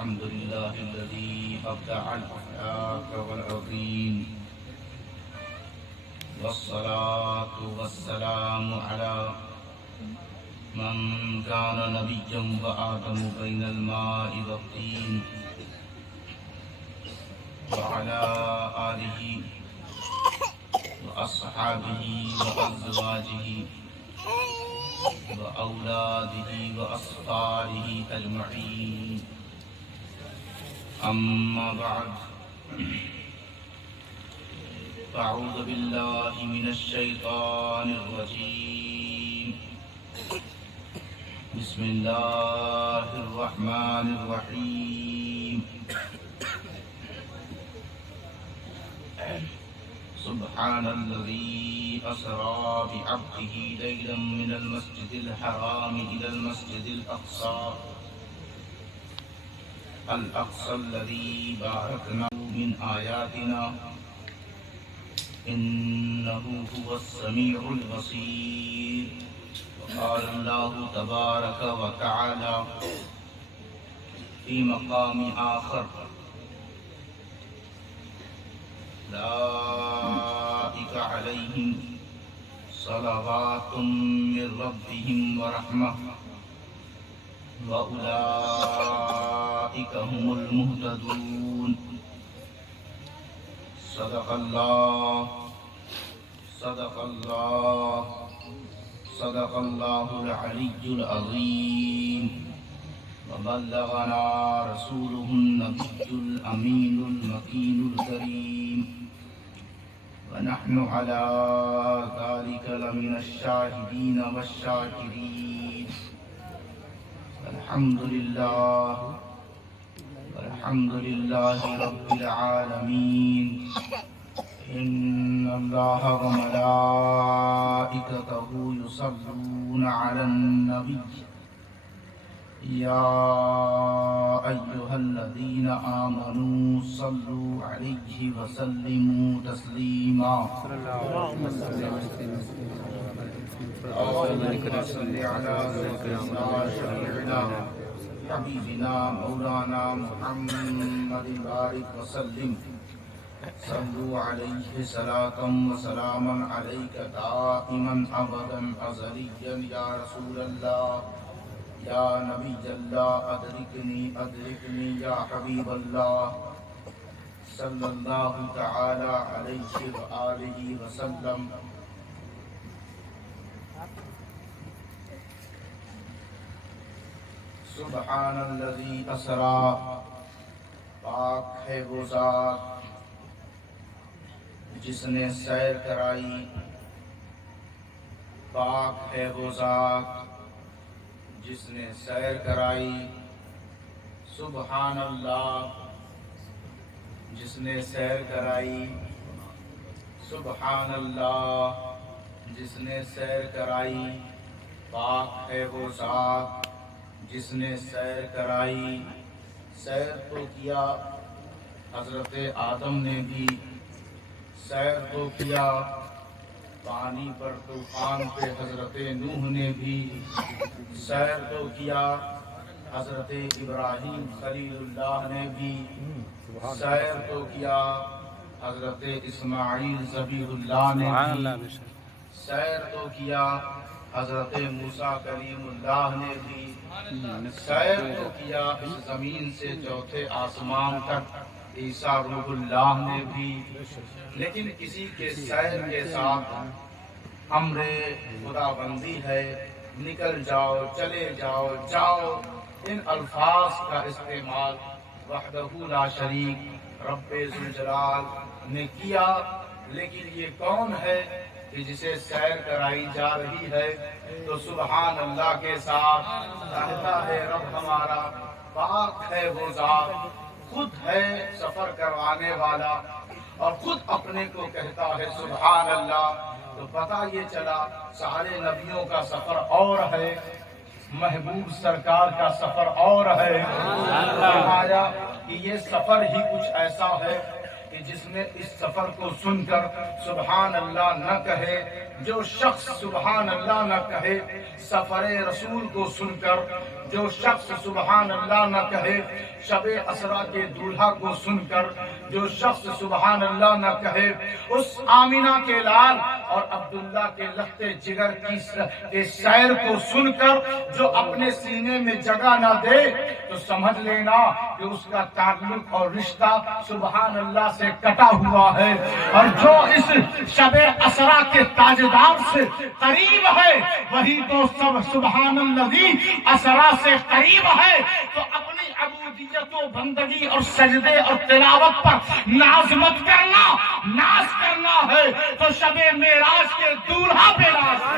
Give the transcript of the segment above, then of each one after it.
الحمد لله الذي أبدع الأخلاق والعظيم، والصلاة والسلام على من كان نبيا وآدم بين الماء والطين، وعلى آله وأصحابه وأزواجه وأولاده وأصهاره أجمعين. أما بعد، أعوذ بالله من الشيطان الرجيم. بسم الله الرحمن الرحيم. سبحان الذي أسرى بعبده ليلا من المسجد الحرام إلى المسجد الأقصى الذي باركنا من آياتنا إنه هو السميع البصير. وقال الله تبارك وتعالى في مقام آخر: أولئك عليهم صلوات من ربهم ورحمة وأولئك هم المهتدون. صدق الله العلي العظيم. وبلغنا رسوله النبي الأمين المكين الكريم، ونحن على ذلك لمن الشاهدين والشاكرين. الحمد لله رب العالمين. إن الله وملائكته يصلون على النبي يا أيها الذين آمنوا صلوا عليه وسلموا تسليما. اللهم صل على سيدنا وشفيعنا حبيبنا مولانا محمد بارك وسلم. صلوا عليه صلاة وسلاما عليك دائما أبدا أزليا يا رسول الله يا نبي الله. أدركني يا حبيب الله. صلى الله تعالى عليه وآله وسلم. سبحان الذي أسرى، پاک ہے وہ ذات جس نے سیر کرائی، پاک ہے وہ ذات جس نے سیر کرائی. سبحان اللہ جس نے سیر کرائی، سبحان اللہ جس نے سیر کرائی. پاک ہے وہ ذات جس نے سیر کرائی. سیر تو کیا حضرت آدم نے بھی، سیر تو کیا پانی پر طوفان پہ حضرت نوح نے بھی، سیر تو کیا حضرت ابراہیم خلیل اللہ نے بھی، سیر تو کیا حضرت اسماعیل ذبیح اللہ نے بھی، سیر تو کیا حضرت موسیٰ کلیم اللہ نے بھی، سیر تو کیا اس زمین سے چوتھے آسمان تک عیسیٰ روح اللہ نے بھی. لیکن کسی کے سیر کے ساتھ امر خدا بندی ہے، نکل جاؤ، چلے جاؤ، جاؤ. ان الفاظ کا استعمال وحدہ لا شریک رب ذوالجلال نے کیا. لیکن یہ کون ہے کہ جسے سیر کرائی جا رہی ہے تو سبحان اللہ کے ساتھ کہتا ہے رب ہمارا پاک ہے وہ ذات، خود ہے سفر کروانے والا اور خود اپنے کو کہتا ہے سبحان اللہ. تو پتہ یہ چلا سارے نبیوں کا سفر اور ہے، محبوب سرکار کا سفر اور ہے. فرمایا کہ یہ سفر ہی کچھ ایسا ہے کہ جس میں اس سفر کو سن کر سبحان اللہ نہ کہے جو شخص سبحان اللہ نہ کہے سفر رسول کو سن کر، جو شخص سبحان اللہ نہ کہے شب اسرا کے دولہا کو سن کر، جو شخص سبحان اللہ نہ کہے اس آمینہ کے لال اور عبداللہ کے لختے جگر کی سیر کو سن کر جو اپنے سینے میں جگہ نہ دے، تو سمجھ لینا کہ اس کا تعلق اور رشتہ سبحان اللہ سے کٹا ہوا ہے۔ اور جو اس شب اسرا کے تاجدار سے قریب ہے وہی تو سب سبحان اللہ اسرا سے قریب ہے، تو اپنی عبودیت و بندگی اور سجدے اور تلاوت پر ناز مت کرنا، ناز کرنا ہے تو شب معراج کے دولہا پہ ناز۔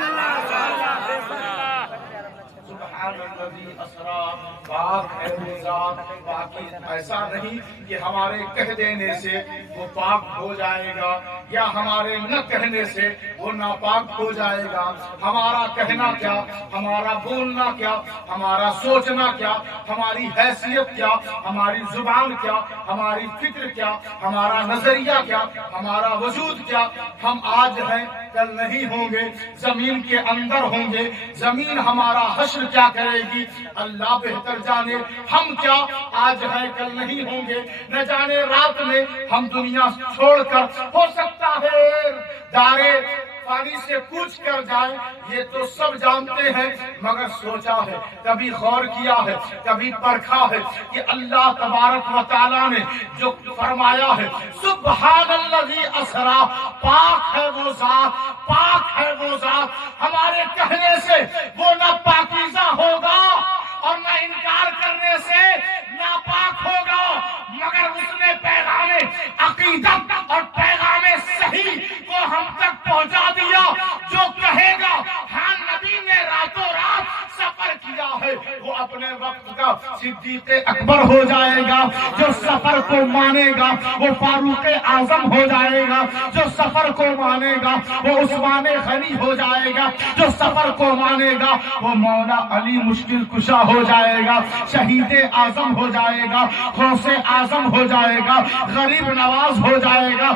سبحان الذی اسرا، پاک ہے وہ ذات، باقی ایسا نہیں کہ ہمارے کہہ دینے سے وہ پاک ہو جائے گا یا ہمارے نہ کہنے سے وہ ناپاک ہو جائے گا۔ ہمارا کہنا کیا، ہمارا بولنا کیا، ہمارا سوچنا کیا، ہماری حیثیت کیا، ہماری زبان کیا، ہماری فکر کیا، ہمارا نظریہ کیا، ہمارا وجود کیا، ہم آج ہیں کل نہیں ہوں گے، زمین کے اندر ہوں گے، زمین ہمارا حشر کیا کرے گی اللہ بہتر جانے، ہم کیا آج ہیں کل نہیں ہوں گے، نہ جانے رات میں ہم دنیا چھوڑ کر ہو سکتا ہے دارے فانی سے کوچ کر جائیں، یہ تو سب جانتے ہیں، مگر سوچا ہے، کبھی غور کیا ہے، کبھی پرکھا ہے کہ اللہ تبارک و تعالیٰ نے جو فرمایا ہے سبحان الذی اسرا، پاک ہے وہ ذات، پاک ہے وہ ذات، ہمارے کہنے سے وہ نہ پاکیزہ ہوگا اور نہ انکار کرنے سے ناپاک ہوگا، مگر اس نے پیغام عقیدت اور پیغام صحیح کو ہم تک پہنچا دیا۔ جو کہے گا ہاں نبی نے راتوں رات سفر کیا ہے، وہ اپنے وقت کا صدیق اکبر ہو جائے گا۔ جو سفر کو مانے گا وہ فاروق اعظم ہو جائے گا، جو سفر کو مانے گا وہ عثمان غنی ہو جائے گا، جو سفر کو مانے گا وہ مولا علی مشکل کشا ہو جائے گا، شہید اعظم ہو جائے گا، غوث اعظم ہو جائے گا، غریب نواز ہو جائے گا۔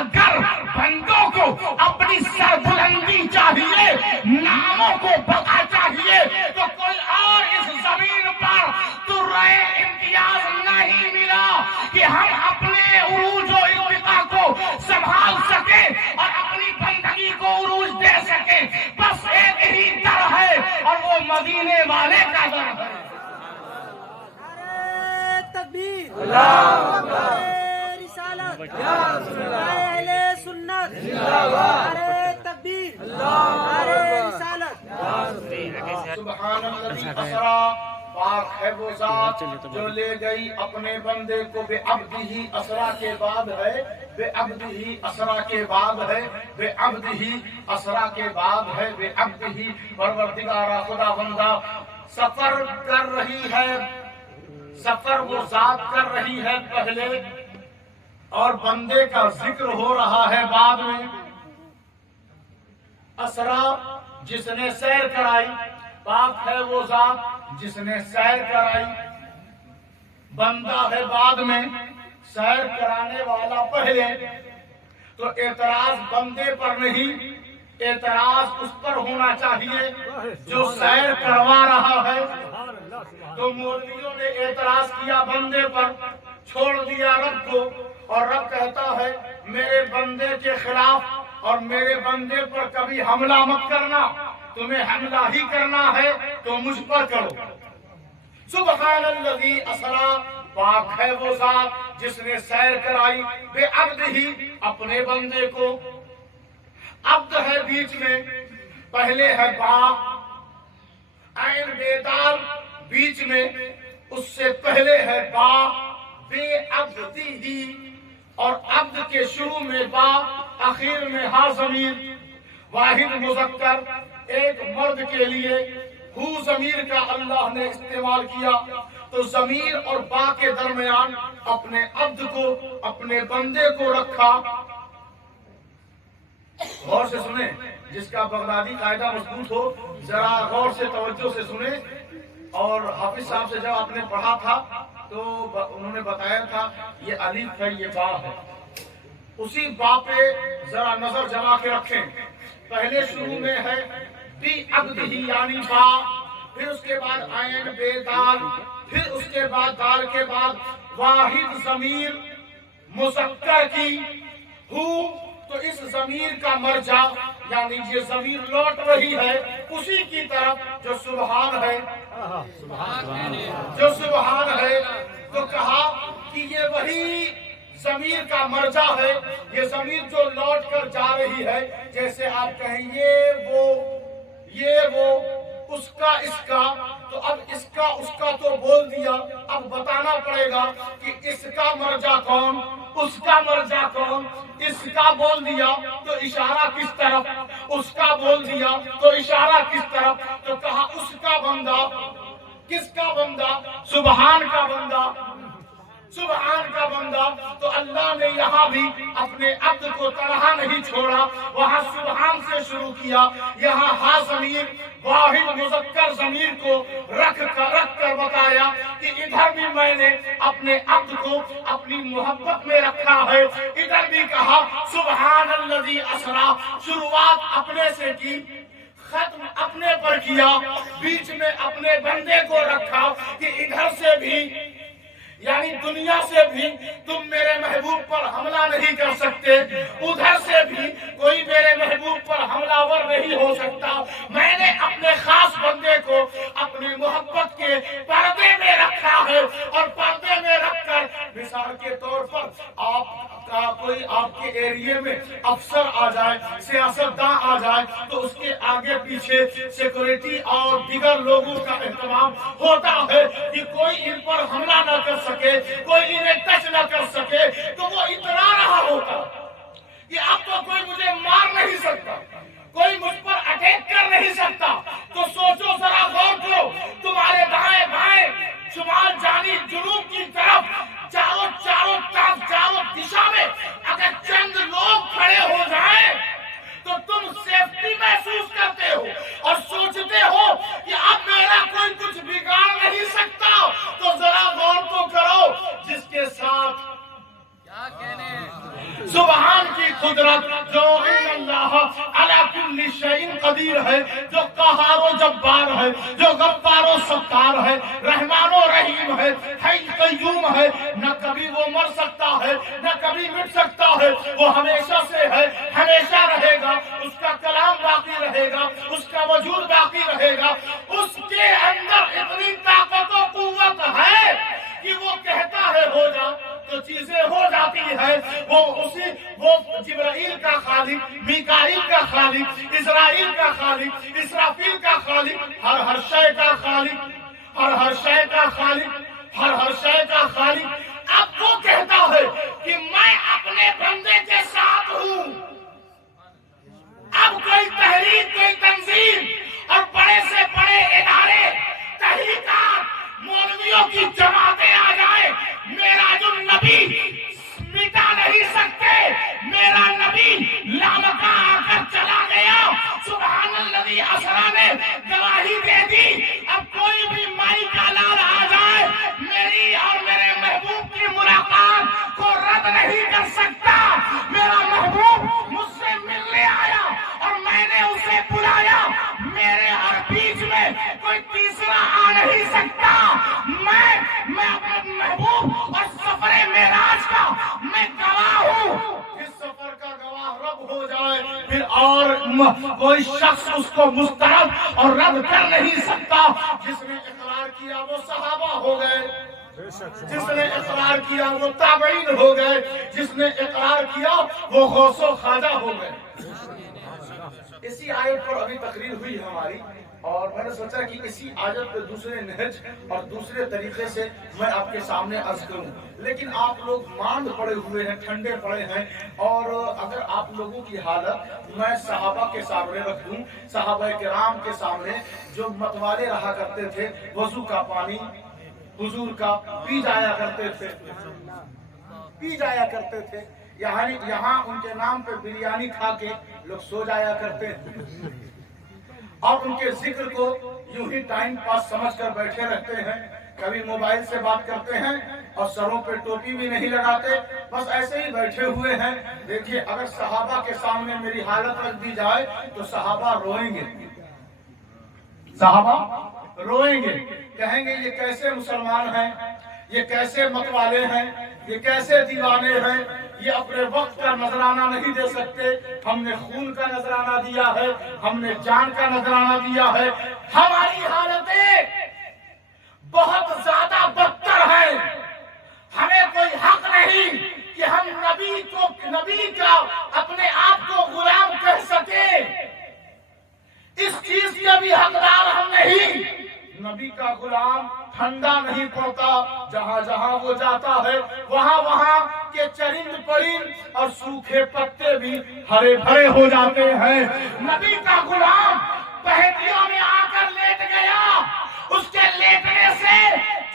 اگر بندوں کو اپنی سربلندی چاہیے، ناموں کو بقا چاہیے، تو کوئی اور اس زمین پر درۂ امتیاز نہیں ملا کہ ہم اپنے عروج و ارتقاء کو سنبھال سکیں اور اپنی بندگی کو عروج دے سکیں۔ بس ایک ہی در ہے اور وہ مدینے والے کا در ہے۔ تکبیر، اللہ اکبر، رسالت، اہل سنت، نعرہ تکبیر، نعرہ رسالت۔ سبحان الذی اسرا، پاک ہے وہ ذات جو لے گئی اپنے بندے کو، بے عبدہ اسرا کے بعد ہے، بے عبدہ اسرا کے بعد ہے، بے عبدہ اسرا کے بعد ہے، بے عبدہ پروردگارہ خدا بندہ سفر کر رہی ہے، سفر وہ ذات کر رہی ہے پہلے اور بندے کا ذکر ہو رہا ہے بعد میں۔ اسرا جس نے سیر کرائی، پاک ہے وہ ذات جس نے سیر کرائی، بندہ ہے بعد میں، سیر کرانے والا پہلے، تو اعتراض بندے پر نہیں، اعتراض اس پر ہونا چاہیے جو سیر کروا رہا ہے۔ تو مولویوں نے اعتراض کیا بندے پر، چھوڑ دیا رب کو، اور رب کہتا ہے میرے بندے کے خلاف اور میرے بندے پر کبھی حملہ مت کرنا، تمہیں حملہ ہی کرنا ہے تو مجھ پر کرو۔ سبحان الذی اسرا، پاک ہے وہ ذات جس نے سیر کرائی، بے عبد ہی اپنے بندے کو، عبد ہے بیچ میں، پہلے ہے با، عین بیدال بیچ میں، اس سے پہلے ہے با، بے عبدی ہی، اور عبد کے شروع میں با، آخر میں ہا ضمیر، واحد مذکر ایک مرد کے لیے ہو ضمیر کا اللہ نے استعمال کیا، تو ضمیر اور با کے درمیان اپنے عبد کو، اپنے بندے کو رکھا۔ غور سے سنیں، جس کا بغدادی قاعدہ مضبوط ہو ذرا غور سے توجہ سے سنیں۔ اور حافظ صاحب سے جب آپ نے پڑھا تھا تو انہوں نے بتایا تھا یہ الف ہے، یہ با ہے، اسی با پہ ذرا نظر جما کے رکھیں پہلے شروع میں ہے بی عبدہی یعنی با، پھر اس کے بعد عین بے دال، پھر اس کے بعد دال کے بعد واحد ضمیر مذکر کی ہو، تو اس ضمیر کا مرجع یعنی یہ ضمیر لوٹ رہی ہے اسی کی طرف جو سبحان ہے، جو سبحان ہے، تو کہا کہ یہ وہی ضمیر کا مرجع ہے، یہ ضمیر جو لوٹ کر جا رہی ہے، جیسے آپ کہیں یہ وہ اس کا اس کا، تو اب اس کا اس کا تو بول دیا، اب بتانا پڑے گا کہ اس کا مرجع کون، اس کا مرجع کون، اس کا بول دیا تو اشارہ کس طرف، اس کا بول دیا تو اشارہ کس طرف، تو کہا اس کا بندہ، کس کا بندہ، سبحان کا بندہ، سبحان کا بندہ، تو اللہ نے یہاں بھی اپنے عبد کو تنہا نہیں چھوڑا، وہاں سبحان سے شروع کیا، یہاں ہا ضمیر واحد مذکر ضمیر کو رکھ کر بتایا کہ ادھر بھی میں نے اپنے عبد کو اپنی محبت میں رکھا ہے، ادھر بھی کہا سبحان الذی اسریٰ، شروعات اپنے سے کی، ختم اپنے پر کیا، بیچ میں اپنے بندے کو رکھا کہ ادھر سے بھی یعنی دنیا سے بھی تم میرے محبوب پر حملہ نہیں کر سکتے، ادھر سے بھی کوئی میرے محبوب پر حملہ ور نہیں ہو سکتا، میں نے اپنے خاص بندے کو اپنی محبت کے پردے میں رکھا ہے، اور پردے میں رکھ کر مثال کے طور پر آپ کا کوئی آپ کے ایریے میں افسر آ جائے، سیاستداں آ جائے، تو اس کے آگے پیچھے سیکورٹی اور دیگر لوگوں کا اہتمام ہوتا ہے کہ کوئی ان پر حملہ نہ کر سکے، کوئی انہیں ٹچ نہ کر سکے، تو وہ اتنا رہا ہوتا کہ اب تو کوئی مجھے مار نہیں سکتا، کوئی مجھ پر اٹیک کر نہیں سکتا، تو سوچو ذرا غور کرو، تمہارے دائیں بائیں شمال جانب جنوب کی طرف چاروں دشا میں اگر چند لوگ کھڑے ہو جائیں تو تم سیفٹی محسوس کرتے ہو اور سوچتے ہو کہ اب میرا کوئی کچھ بگاڑ نہیں سکتا، تو ذرا غور تو کرو جس کے ساتھ سبحان کی قدرت، جو اللہ علی کل شیء قدیر ہے، جو قہار و جبار ہے، جو غفار و ستار ہے، رحمان و رحیم ہے، حی قیوم ہے، نہ کبھی وہ مر سکتا ہے نہ کبھی مٹ سکتا ہے، وہ ہمیشہ سے ہے، ہمیشہ رہے گا، اس کا کلام باقی رہے گا، اس کا وجود باقی رہے گا، اس کے اندر اتنی طاقت و قوت ہے کہ وہ کہتا ہے ہو جا تو چیزیں ہو جاتی ہے، وہ جبرائیل کا خالق، میکائیل کا خالق، اسرائیل کا خالق، اسرافیل کا خالق، ہر شے کا خالق، ہر شے کا خالق، ہر شے کا خالق، اب وہ کہتا ہے کہ میں اپنے بندے کے ساتھ ہوں۔ اب کوئی تحریک، کوئی تنظیم اور بڑے سے بڑے ادارے، تحریکات، مولویوں کی جماعتیں آ جائیں، میرا جو نبی مٹا نہیں سکتے، میرا نبی لامکاں آ کر چلا گیا، سبحان الذی اسریٰ نے گواہی دے دی، اب کوئی بھی مائی کا لال آ جائے، میری اور میرے محبوب کی ملاقات کو رد نہیں کر سکتا، میرا محبوب مجھ سے ملنے آیا اور میں نے اسے بلایا، میرے اور بیچ میں کوئی تیسرا آ نہیں سکتا، میں اپنے محبوب اور سفر معراج کا میں گواہ ہوں، اس سفر کا گواہ رب ہو جائے پھر اور کوئی شخص اس کو مسترد اور رد کر نہیں سکتا، جس نے اقرار کیا وہ صحابہ ہو گئے، جس نے اقرار کیا وہ تابعین ہو گئے، جس نے اقرار کیا وہ غوث و خواجہ ہو گئے۔ اسی آیت پر ابھی تقریر ہوئی ہماری، اور میں نے سوچا کہ اسی آیت پہ دوسرے نہج اور دوسرے طریقے سے میں آپ کے سامنے عرض کروں، لیکن آپ لوگ ماند پڑے ہوئے ہیں، ٹھنڈے پڑے ہیں، اور اگر آپ لوگوں کی حالت میں صحابہ کے سامنے رکھ دوں، صحابہ کرام کے سامنے جو متوالے رہا کرتے تھے، وضو کا پانی حضور کا پی جایا کرتے تھے، یہاں ان کے نام پہ بریانی کھا کے لوگ سو جایا کرتے ہیں، اور ان کے ذکر کو یوں ہی ٹائم پاس سمجھ کر بیٹھے رہتے ہیں، کبھی موبائل سے بات کرتے ہیں اور سروں پہ ٹوپی بھی نہیں لگاتے، بس ایسے ہی بیٹھے ہوئے ہیں۔ دیکھیے اگر صحابہ کے سامنے میری حالت رکھ دی جائے تو صحابہ روئیں گے، صحابہ روئیں گے، کہیں گے یہ کیسے مسلمان ہیں، یہ کیسے متوالے ہیں، یہ کیسے دیوانے ہیں، یہ اپنے وقت کا نذرانہ نہیں دے سکتے۔ ہم نے خون کا نذرانہ دیا ہے، ہم نے جان کا نذرانہ دیا ہے، ہماری حالتیں بہت زیادہ بدتر ہے۔ ہمیں کوئی حق نہیں کہ ہم نبی کا اپنے آپ کو غلام کہہ سکے، اس چیز کے بھی حقدار ہم نہیں۔ نبی کا غلام ٹھنڈا نہیں پڑتا، جہاں جہاں وہ جاتا ہے وہاں وہاں کے چرند پرند اور سوکھے پتے بھی ہرے بھرے ہو جاتے ہیں۔ نبی کا غلام پہیڑیوں میں آ کر لیٹ گیا، اس کے لیٹنے سے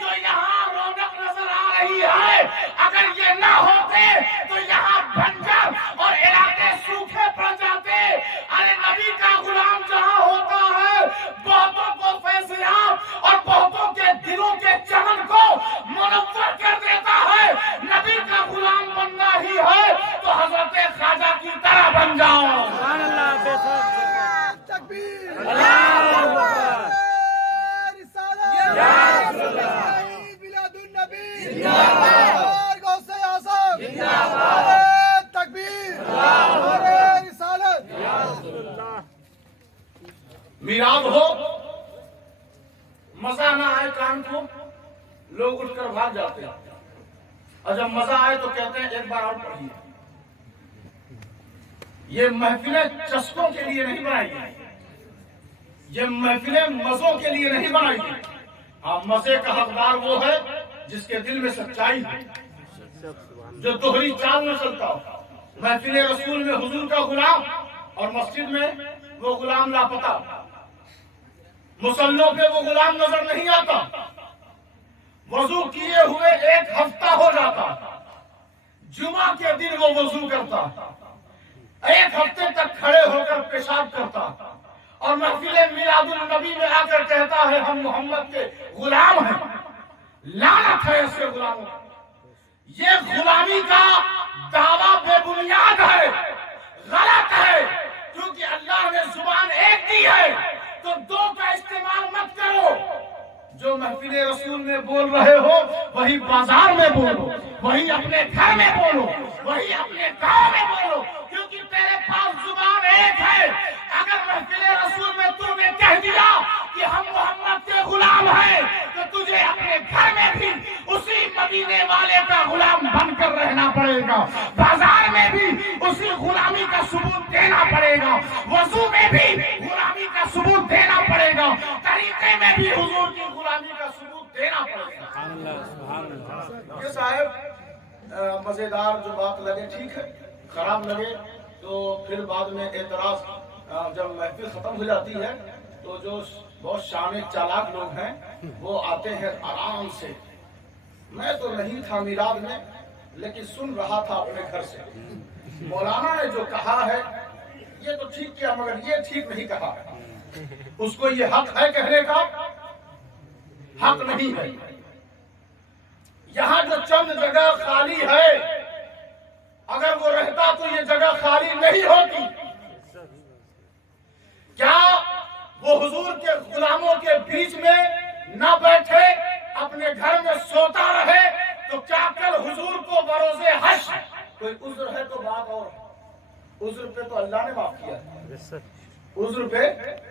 جو یہاں رونق نظر آ رہی ہے، اگر یہ نہ ہوتے تو یہاں بنجر اور علاقے سوکھے پڑ جاتے۔ ارے نبی کا غلام جہاں ہوتا ہے بہتوں کو فیضیاب اور بہتوں کے دلوں کے چمن کو منور کر دیتا ہے۔ نبی کا غلام بننا ہی ہے تو حضرت خواجہ کی طرح بن جاؤ۔ سبحان اللہ، بے شک۔ تکبیر، اللہ اکبر، میلاد النبی زندہ باد، غوث اعظم زندہ باد، تکبیر، نعرہ رسالت۔ میلاد ہو، مزہ نہ آئے کام کو لوگ اٹھ کر بھاگ جاتے ہیں، اور جب مزہ آئے تو کہتے ہیں ایک بار اور پڑھیے۔ یہ محفلیں چسکوں کے لیے نہیں بنائی گئی، یہ محفلیں مزوں کے لیے نہیں بنائی گئی۔ ہاں، مزے کا حقدار وہ ہے جس کے دل میں سچائی ہے، جو دوہری چال نہ چلتا ہو۔ محفل رسول میں حضور کا غلام اور مسجد میں وہ غلام لاپتہ، مصلوں پہ وہ غلام نظر نہیں آتا، وضو کیے ہوئے ایک ہفتہ ہو جاتا، جمعہ کے دن وہ وضو کرتا، ایک ہفتے تک کھڑے ہو کر پیشاب کرتا، اور محفل میلاد النبی میں آ کر کہتا ہے ہم محمد کے غلام ہیں۔ لعنت ہے ایسے غلاموں پر۔ یہ غلامی کا دعویٰ بے بنیاد ہے، غلط ہے، کیونکہ اللہ نے زبان ایک دی ہے تو دو کا استعمال مت کرو۔ جو محفل رسول میں بول رہے ہو وہی بازار میں بولو، وہی اپنے گھر میں بولو، وہی اپنے گاؤں میں بولو، کیونکہ تیرے پاس زبان ایک ہے۔ اگر محفل رسول میں تو نے کہہ دیا کہ ہم محمد کے غلام ہیں تو تجھے اپنے گھر میں بھی اسی مدینے والے کا غلام بن کر رہنا پڑے گا، بازار میں بھی اسی غلامی کا ثبوت دینا پڑے گا، وضو میں بھی غلامی کا ثبوت دینا پڑے گا، طریقے میں بھی حضور کی غلامی کا ثبوت دینا پڑے گا۔ سبحان اللہ، سبحان اللہ۔ یہ صاحب مزیدار جو بات لگے ٹھیک ہے، خراب لگے تو پھر بعد میں اعتراض، جب محفل ختم ہو جاتی ہے تو جو بہت شانے چالاک لوگ ہیں وہ آتے ہیں آرام سے۔ میں تو نہیں تھا میلاد میں لیکن سن رہا تھا اپنے گھر سے، مولانا نے جو کہا ہے یہ تو ٹھیک کیا مگر یہ ٹھیک نہیں کہا، اس کو یہ حق ہے کہنے کا؟ حق نہیں ہے۔ یہاں جو چند جگہ خالی ہے اگر وہ رہتا تو یہ جگہ خالی نہیں ہوتی۔ کیا وہ حضور کے غلاموں کے بیچ میں نہ بیٹھے اپنے گھر میں سوتا رہے تو کیا کل حضور کو بروز حشر کوئی عذر ہے تو بات اور ہے۔ عذر پہ تو اللہ نے معاف کیا، عذر پہ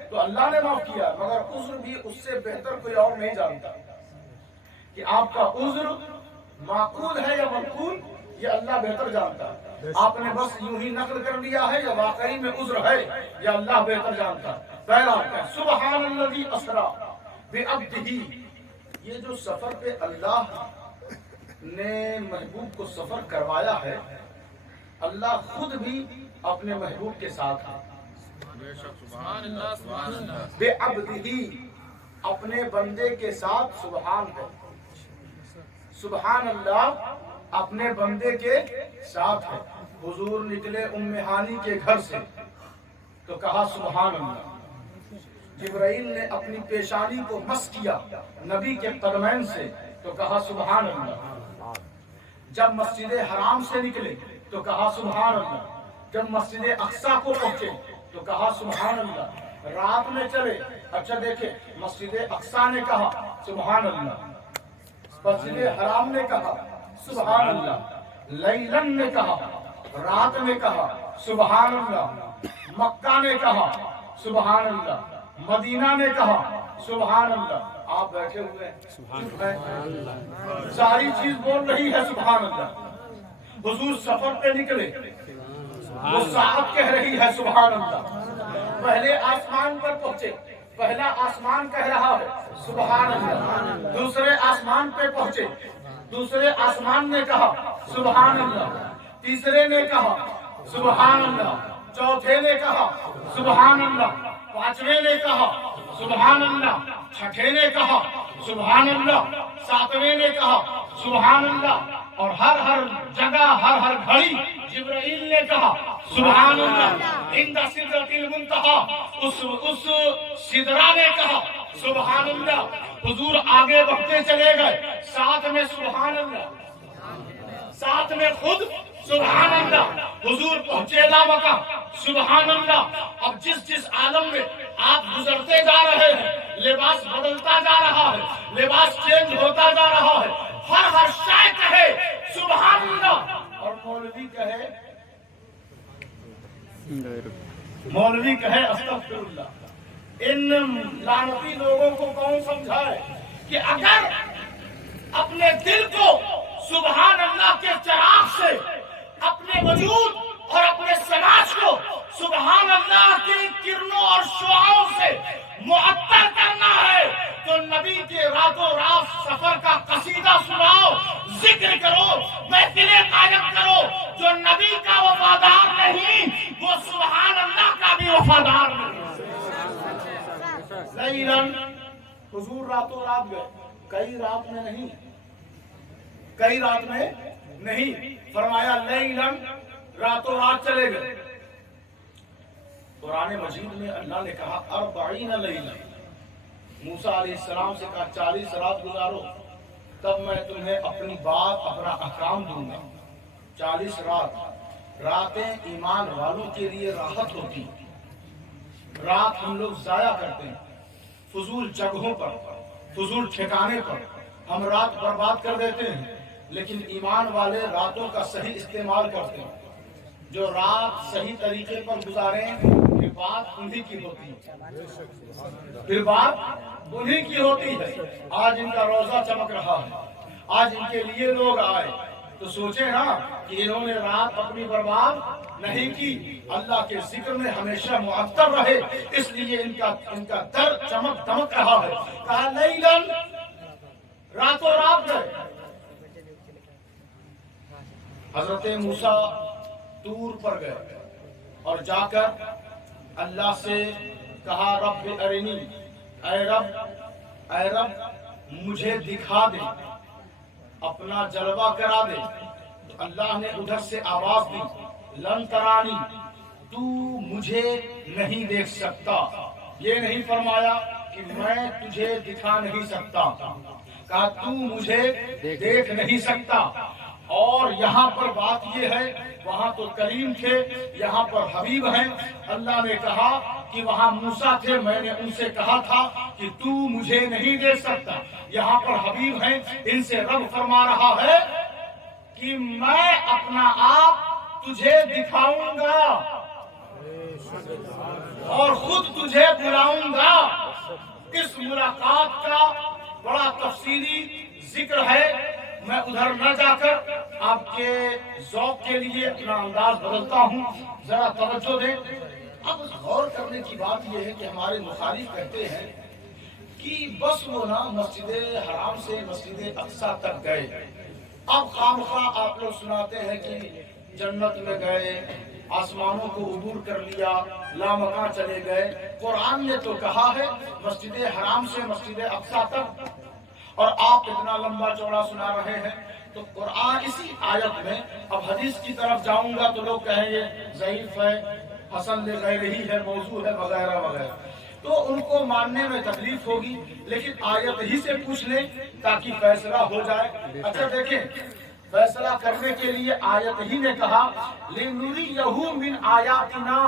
تو اللہ نے معاف کیا، مگر عذر بھی اس سے بہتر کوئی اور نہیں جانتا کہ آپ کا عذر معقول ہے یا منقول، یہ اللہ بہتر جانتا ہے۔ آپ نے بس یوں ہی نقل کر لیا ہے یا واقعی میں عذر ہے، یا اللہ بہتر جانتا ہے۔ پہلا سبحان الذی اسریٰ بعبدہ، یہ جو سفر پہ اللہ نے محبوب کو سفر کروایا ہے، اللہ خود بھی اپنے محبوب کے ساتھ ہے۔ بعبدہ، اپنے بندے کے ساتھ، سبحان ہے، سبحان اللہ اپنے بندے کے ساتھ ہے۔ حضور نکلے ام ہانی کے گھر سے تو کہا سبحان اللہ، جبرائیل نے اپنی پیشانی کو مس کیا نبی کے قدمین سے تو کہا سبحان اللہ. جب مسجد حرام سے نکلے تو کہا سبحان اللہ. جب مسجد اقصی کو پہنچے تو کہا سبحان اللہ. رات میں چلے, اچھا دیکھیں, مسجد اقصی نے کہا سبحان اللہ, مسجد حرام نے کہا سبحان اللہ, لیلن نے کہا رات میں کہا سبحان اللہ, مکہ نے کہا سبحان اللہ, مدینہ نے کہا سبحان اللہ. آپ بیٹھے ہوئے ہیں, ساری چیز بول رہی ہے سبحان اللہ. حضور سفر پہ نکلے, وہ ساعت کہہ رہی ہے سبحان اللہ. پہلے آسمان پر پہنچے, پہلا آسمان کہہ رہا ہے سبحان اللہ. دوسرے آسمان پہ پہنچے, دوسرے آسمان نے کہا سبحان اللہ. تیسرے نے کہا سبحان اللہ. چوتھے نے کہا سبحان اللہ. پانچویں نے کہا سبحان اللہ. چھٹے نے کہا سبحان اللہ. ساتویں نے کہا سبحان اللہ. اور ہر جگہ ہر گھڑی جبرائیل نے کہا سبحان اللہ. عند سدرۃ المنتہی, اس سدرہ نے کہا سبحان اللہ. حضور آگے بڑھتے چلے گئے, ساتھ میں سبحان اللہ, ساتھ میں خود سبحان اللہ. حضور پہنچے لا مکہ سبحان اللہ. اب جس عالم میں آپ گزرتے جا رہے ہیں, لباس بدلتا جا رہا ہے, لباس چینج ہوتا جا رہا ہے, ہر شے کہے سبحان اللہ. اور مولوی کہے استغفر اللہ. ان لعنتی لوگوں کو کون سمجھائے کہ اگر اپنے دل کو سبحان اللہ کے چراغ سے, اپنے وجود اور اپنے سماج کو سبحان اللہ کی کرنوں اور شعاعوں سے معطر کرنا ہے تو نبی کے راتوں رات سفر کا قصیدہ سناؤ, ذکر کرو, محفلیں قائم کرو. جو نبی کا وفادار نہیں وہ سبحان اللہ کا بھی وفادار نہیں. لیلن, حضور راتوں رات گئے, کئی رات میں نہیں, کئی رات میں نہیں, فرمایا لیلن, راتوں رات چلے گئے. قرآن مجید میں اللہ نے کہا 40 لیلہ. موسیٰ علیہ السلام سے کہا 40 رات گزارو تب میں تمہیں اپنی بات, اپنا احکام دوں گا. 40 راتیں ایمان والوں کے لیے راحت ہوتی. رات ہم لوگ ضائع کرتے ہیں فضول جگہوں پر, فضول ٹھکانے پر ہم رات برباد کر دیتے ہیں. لیکن ایمان والے راتوں کا صحیح استعمال کرتے ہیں. جو رات صحیح طریقے پر گزاریں پھر بات انہی کی ہوتی ہے, پھر بات انہی کی ہوتی ہے. آج ان کا روزہ چمک رہا ہے, آج ان کے لیے لوگ آئے تو سوچیں نا کہ انہوں نے رات اپنی برباد نہیں کی, اللہ کے ذکر میں ہمیشہ معطر رہے, اس لیے ان کا در چمک دمک رہا ہے. کہا لیلن, راتوں رات گئے. حضرت موسیٰ طور پر گئے اور جا کر اللہ سے کہا رب ارنی, اے رب مجھے دکھا دے, اپنا جلوہ کرا دے. تو اللہ نے ادھر سے آواز دی لن ترانی, تو مجھے نہیں دیکھ سکتا. یہ نہیں فرمایا کہ میں تجھے دکھا نہیں سکتا, کہا تو مجھے دیکھ نہیں سکتا. اور یہاں پر بات یہ ہے, وہاں تو کریم تھے, یہاں پر حبیب ہیں. اللہ نے کہا کہ وہاں موسیٰ تھے, میں نے ان سے کہا تھا کہ تو مجھے نہیں دیکھ سکتا. یہاں پر حبیب ہیں, ان سے رب فرما رہا ہے کہ میں اپنا آپ تجھے دکھاؤں گا اور خود تجھے بلاؤں گا. اس ملاقات کا بڑا تفصیلی ذکر ہے, میں ادھر نہ جا کر آپ کے ذوق کے لیے اپنا انداز بدلتا ہوں, ذرا توجہ دیں. اب غور کرنے کی بات یہ ہے کہ ہمارے مخالف کہتے ہیں کہ بس وہ نا مسجد حرام سے مسجد اقصی تک گئے, اب خامخواہ آپ لوگ سناتے ہیں کہ جنت میں گئے, آسمانوں کو عبور کر لیا, لامکاں چلے گئے. قرآن نے تو کہا ہے مسجد حرام سے مسجد اقصی تک, اور آپ اتنا لمبا چوڑا سنا رہے ہیں. تو قرآن اسی آیت میں, اب حدیث کی طرف جاؤں گا تو لوگ کہیں گے ضعیف ہے, حسن لغیرہ ہے, موضوع ہے, وغیرہ وغیرہ. تو ان کو ماننے میں تکلیف ہوگی، لیکن آیت ہی سے پوچھ لیں تاکہ فیصلہ ہو جائے۔ اچھا دیکھیں، فیصلہ کرنے کے لیے آیت ہی نے کہا لِنُرِيَهُ مِنْ آیَاتِنَا،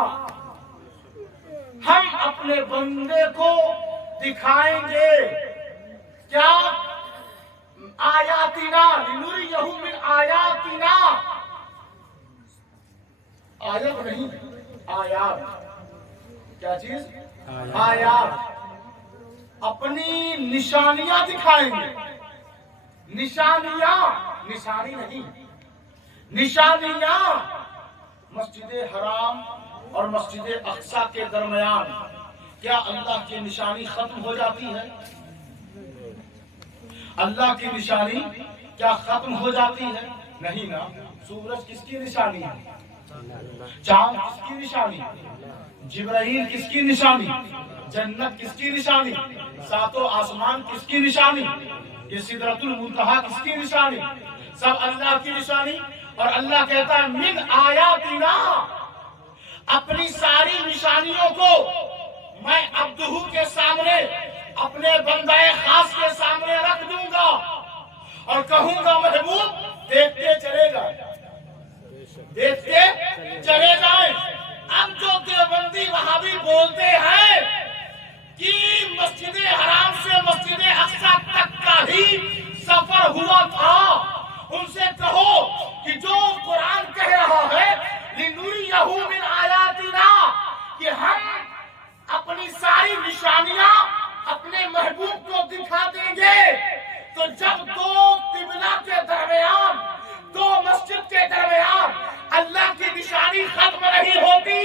ہم اپنے بندے کو دکھائیں گے کیا؟ آیاتنا، لِنُرِيَهُ مِنْ آیاتنا، آیت نہیں، آیات۔ کیا چیز؟ آیات، اپنی نشانیاں دکھائیں گے۔ نشانیاں، نشانی نہیں، نشانیاں۔ مسجد حرام اور مسجد اقصی کے درمیان کیا اللہ کی نشانی ختم ہو جاتی ہے؟ اللہ کی نشانی کیا ختم ہو جاتی ہے؟ نہیں نا۔ سورج کس کی نشانی ہے؟ چاند کس کی نشانی؟ جبرائیل کس کی نشانی؟ جنت کس کی نشانی؟ ساتوں آسمان کس کی نشانی؟ یہ سدرۃ المنتہا کس کی نشانی؟ سب اللہ کی نشانی۔ اور اللہ کہتا ہے من آیاتنا، اپنی ساری نشانیوں کو میں عبدہ کے سامنے، اپنے بندہ خاص کے سامنے رکھ دوں گا اور کہوں گا محبوب دیکھتے چلے گا، دیکھتے چلے جائیں۔ اب جو دیوبندی وہابی بولتے ہیں کہ مسجد حرام سے مسجد اقصی تک کا ہی سفر ہوا تھا، ان سے کہو کہ جو قرآن کہہ رہا ہے لِنُرِيَهُ مِنْ آیَاتِنَا، کہ ہم اپنی ساری نشانیاں اپنے محبوب کو دکھا دیں گے، تو جب دو قبلہ کے درمیان، دو مسجد کے درمیان اللہ کی نشانی ختم نہیں ہوتی،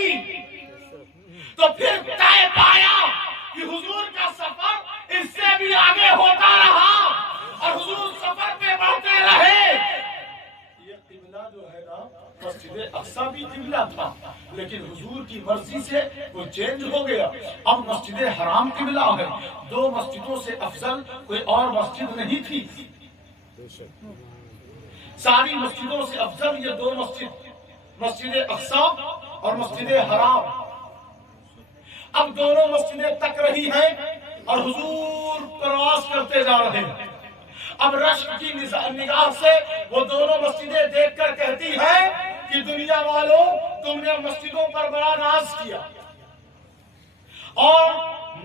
تو پھر طے پایا کہ حضور کا سفر اس سے بھی آگے ہوتا رہا اور حضور سفر پہ بڑھتے رہے۔ یہ قبلہ جو ہے نا، مسجد اقصی بھی قبلہ تھا، لیکن حضور کی مرضی سے وہ چینج ہو گیا، اب مسجد حرام قبلہ ہے۔ دو مسجدوں سے افضل کوئی اور مسجد نہیں تھی، ساری مسجدوں سے افضل یہ دو مسجد، مسجد اقصی اور مسجد حرام۔ اب دونوں مسجدیں تک رہی ہیں اور حضور پرواز کرتے جا رہے ہیں۔ اب رشک کی نگاہ سے وہ دونوں مسجدیں دیکھ کر کہتی ہیں کہ دنیا والوں، تم نے مسجدوں پر بڑا ناز کیا اور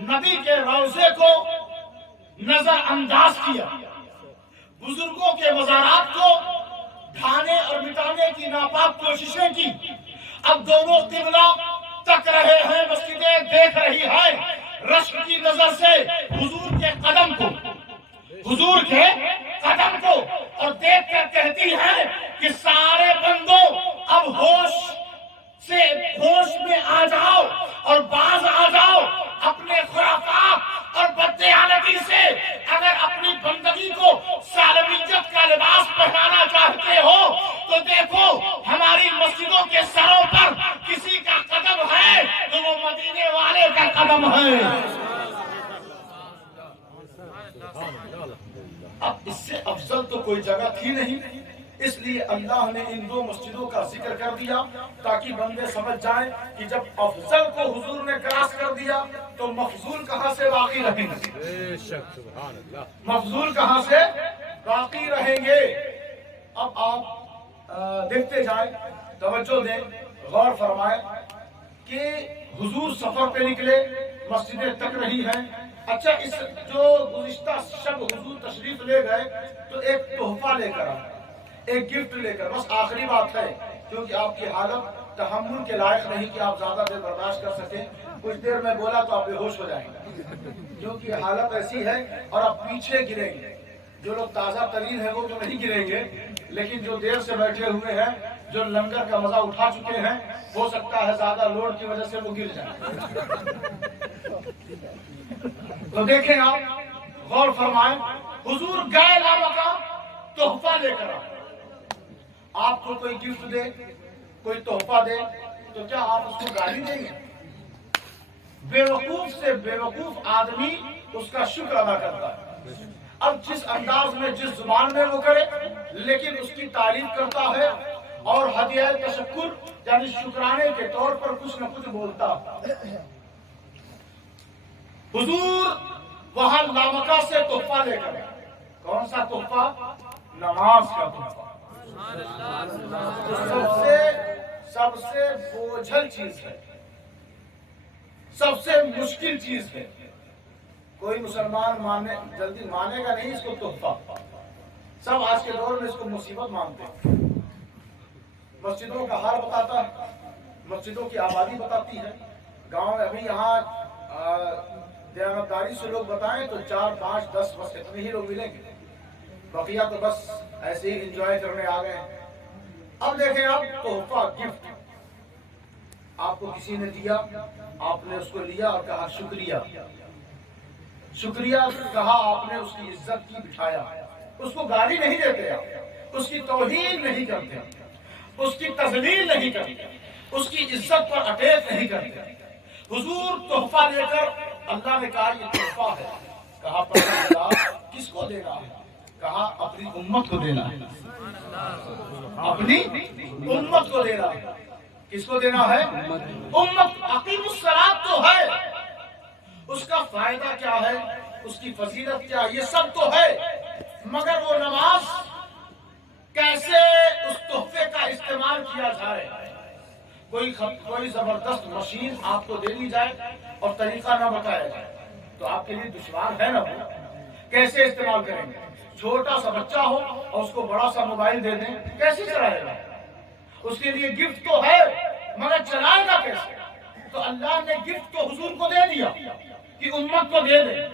نبی کے روضے کو نظر انداز کیا، بزرگوں کے مزارات کو ڈھانے اور مٹانے کی ناپاک کوششیں کی۔ اب دونوں قبلہ تک رہے ہیں، مسجدیں دیکھ رہی ہیں رشک کی نظر سے حضور کے قدم کو، حضور کے قدم کو، اور دیکھ کر کہتی ہے کہ سارے بندوں اب ہوش میں آ جاؤ اور باز آ جاؤ اپنے خرافات اور بددیانتی سے۔ اگر اپنی بندگی کو سالمیت کا لباس پہنانا چاہتے ہو تو دیکھو ہماری مسجدوں کے سروں پر کسی کا قدم ہے تو وہ مدینے والے کا قدم ہے۔ اب اس سے افضل تو کوئی جگہ تھی نہیں، اس لیے اللہ نے ان دو مسجدوں کا ذکر کر دیا تاکہ بندے سمجھ جائیں کہ جب افضل کو حضور نے کراس کر دیا تو مفضول کہاں سے باقی رہیں گے؟ مفضول کہاں سے باقی رہیں گے؟ اب آپ دیکھتے جائیں، توجہ دیں، غور فرمائیں کہ حضور سفر پہ نکلے، مسجدیں تک رہی ہیں۔ اچھا، اس جو گزشتہ شب حضور تشریف لے گئے تو ایک تحفہ لے کر آئے، ایک گفٹ لے کر، بس آخری بات ہے کیونکہ آپ کی حالت تحمل کے لائق نہیں کہ آپ زیادہ دیر برداشت کر سکیں۔ کچھ دیر میں بولا تو آپ بے ہوش ہو جائیں گے کیونکہ حالت ایسی ہے اور آپ پیچھے گریں گے۔ جو لوگ تازہ ترین ہیں وہ تو نہیں گریں گے، لیکن جو دیر سے بیٹھے ہوئے ہیں، جو لنگر کا مزہ اٹھا چکے ہیں، ہو سکتا ہے زیادہ لوڈ کی وجہ سے وہ گر جائیں۔ تو دیکھیں، آپ غور فرمائیں، حضور گئے لامکاں تحفہ لے کر آئے۔ آپ کو کوئی گفٹ دے، کوئی تحفہ دے تو کیا آپ اس کو گالی دیں گے؟ بیوقوف سے بیوقوف آدمی اس کا شکر ادا کرتا ہے۔ اب جس انداز میں، جس زبان میں وہ کرے، لیکن اس کی تعریف کرتا ہے اور ہدیہ تشکر یعنی شکرانے کے طور پر کچھ نہ کچھ بولتا۔ حضور وہاں لامکہ سے تحفہ لے کر آئے۔ کون سا تحفہ؟ نماز کا تحفہ۔ سب سے بوجھل چیز ہے، سب سے مشکل چیز ہے۔ کوئی مسلمان جلدی مانے گا نہیں اس کو تحفہ۔ سب آج کے دور میں اس کو مصیبت مانتے ہیں۔ مسجدوں کا حال بتاتا ہے، مسجدوں کی آبادی بتاتی ہے۔ گاؤں میں ابھی یہاں دیانتداری سے لوگ بتائیں تو 4 5 10 بس اتنے ہی لوگ ملیں گے، بقیہ تو بس ایسے ہی انجوائے کرنے آ گئے ہیں۔ اب دیکھیں آپ تحفہ، گفٹ آپ کو کسی نے دیا، آپ نے اس کو لیا اور کہا شکریہ، شکریہ کہا، آپ نے اس کی عزت کی، بٹھایا، اس کو گالی نہیں دیتے آپ، اس کی توہین نہیں کرتے، اس کی تذلیل نہیں کرتے، اس کی عزت پر اٹیک نہیں کرتے۔ حضور تحفہ لے کر اللہ نے کہا یہ تحفہ ہے، کہا پروردگار کس کو دینا ہے؟ کہا اپنی امت کو دینا ہے، اپنی امت کو دینا ہے۔ کس کو دینا ہے؟ امت۔ اقیم الصلاۃ تو ہے، اس کا فائدہ کیا ہے، اس کی فضیلت کیا ہے، یہ سب تو ہے، مگر وہ نماز کیسے اس تحفے کا استعمال کیا جائے۔ کوئی زبردست مشین آپ کو دے دی جائے اور طریقہ نہ بتایا جائے تو آپ کے لیے دشوار ہے نا، کیسے استعمال کریں گے؟ چھوٹا سا بچہ ہو اور اس کو بڑا سا موبائل دے دیں، کیسے چلائے گا؟ اس کے لیے گفٹ تو ہے مگر چلائے گا کیسے؟ تو اللہ نے گفٹ تو حضور کو دے دیا کہ امت کو دے دے،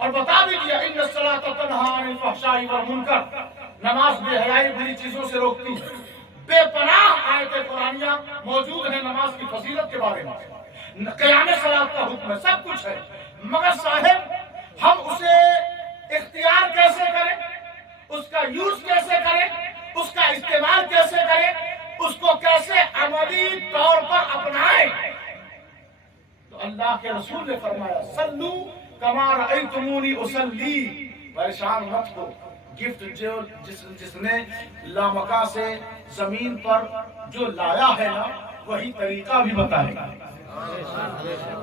اور بتا بھی دیا ان الصلاۃ تنہی عن الفحشاء والمنکر، نماز بے حیائی بری چیزوں سے روکتی ہے۔ بے پناہ آیت قرآنیہ موجود ہیں نماز کی فضیلت کے بارے میں، قیام صلاۃ کا حکم ہے، سب کچھ ہے، مگر صاحب ہم اسے اختیار کیسے کریں، اس کا یوز کیسے کریں، اس کا استعمال کیسے کریں، اس کو کیسے عملی طور پر اپنائیں؟ تو اللہ کے رسول نے فرمایا صلو کما رأیتمونی اصلی، پریشان مت ہو۔ گفٹ جس نے لامکہ سے زمین پر جو لایا ہے نا، وہی طریقہ بھی بتائے گا،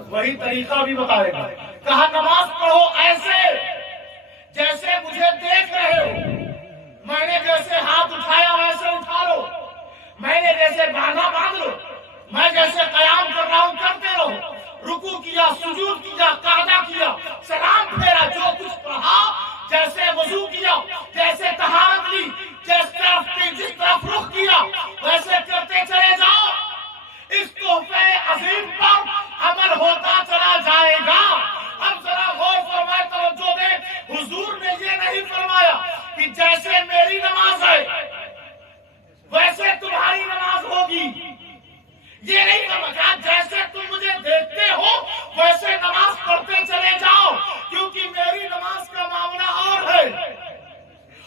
وہی طریقہ بھی بتائے گا۔ کہا نماز پڑھو ایسے جیسے مجھے دیکھ رہے ہو، میں نے جیسے ہاتھ اٹھایا ویسے اٹھا لو، میں نے جیسے باندھا باندھ لو، میں جیسے قیام کر رہا ہوں کرتے رہو، رکوع کیا، سجود کیا، قعدہ کیا، سلام پھیرا، جو کچھ پڑھا، جیسے وضو کیا، جیسے طہارت لی، جس طرف رخ کیا، ویسے کرتے چلے جاؤ۔ اس تحفے عظیم پر عمل ہوتا چلا جائے گا۔ اب ذرا غور فرمائے، توجہ دے، حضور نے یہ نہیں فرمایا کہ جیسے میری نماز ہے ویسے تمہاری نماز ہوگی، یہ نہیں فرمایا جیسے تم مجھے دیکھتے ہو ویسے نماز پڑھتے چلے جاؤ، کیونکہ میری نماز کا معاملہ اور ہے،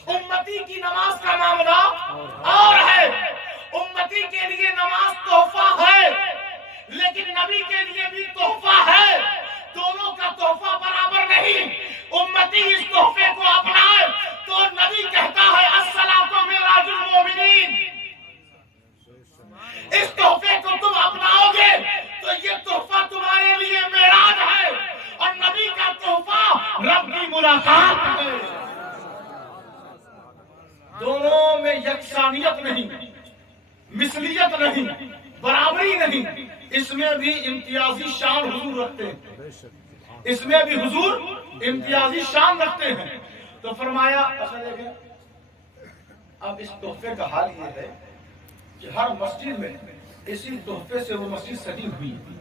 امتی کی نماز کا معاملہ اور ہے۔ امتی کے لیے نماز تحفہ ہے، لیکن نبی کے لیے بھی تحفہ ہے، دونوں کا تحفہ برابر نہیں۔ امتی اس تحفے کو اپنائے تو نبی کہتا ہے الصلاۃ معراج المومنین، اس تحفے کو تم اپناؤ گے تو یہ تحفہ تمہارے لیے معراج ہے، اور نبی کا تحفہ رب کی ملاقات ہے۔ دونوں میں یکسانیت نہیں، مثلیت نہیں، برابری نہیں، اس میں بھی امتیازی شان حضور رکھتے ہیں، اس میں بھی حضور امتیازی شان رکھتے ہیں۔ تو فرمایا اب اس تحفے کا حال یہ ہے کہ ہر مسجد میں اسی تحفے سے وہ مسجد سجی ہوئی ہے،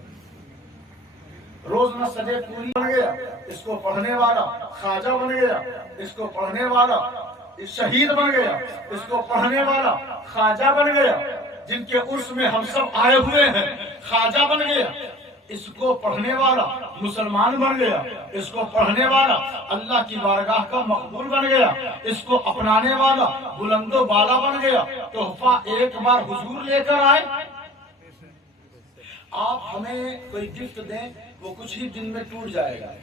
روز نہ سجے پوری بن گیا، اس کو پڑھنے والا خواجہ بن گیا، اس کو پڑھنے والا شہید بن گیا، اس کو پڑھنے والا خواجہ بن گیا، جن کے عرس میں ہم سب آئے ہوئے ہیں خواجہ بن گیا، اس کو پڑھنے والا مسلمان بن گیا، اس کو پڑھنے والا اللہ کی بارگاہ کا مقبول بن گیا، اس کو اپنانے والا بلند و بالا بن گیا۔ تحفہ ایک بار حضور لے کر آئے، آپ ہمیں کوئی گفٹ دیں وہ کچھ ہی دن میں ٹوٹ جائے گا،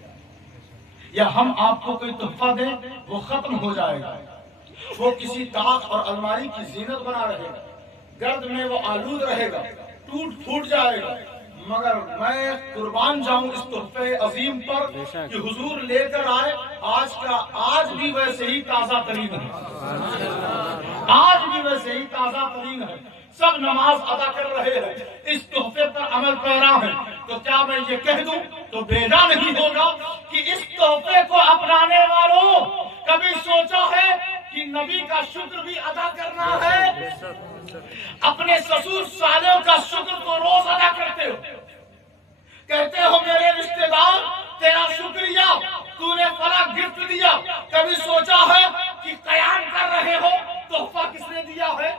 یا ہم آپ کو کوئی تحفہ دیں وہ ختم ہو جائے گا، وہ کسی طاق اور الماری کی زینت بنا رہے گا، گرد میں وہ آلود رہے گا، ٹوٹ پھوٹ جائے گا، مگر میں قربان جاؤں اس تحفے عظیم پر کہ حضور لے کر آئے، آج بھی ویسے ہی تازہ ترین ہے، آج بھی ویسے ہی تازہ ترین ہے، سب نماز ادا کر رہے ہیں، اس تحفے پر عمل پیرا ہے۔ تو کیا میں یہ کہہ دوں تو بیجا نہیں ہوگا کہ اس تحفے کو اپنانے والوں کبھی سوچا ہے کہ نبی کا شکر بھی ادا کرنا ہے؟ اپنے سسر سالوں کا شکر تو روز ادا کرتے ہو، کہتے ہو میرے رشتہ دار تیرا شکریہ، تو نے فلاں گفٹ دیا، کبھی سوچا ہے کہ قیام کر رہے ہو تحفہ کس نے دیا ہے؟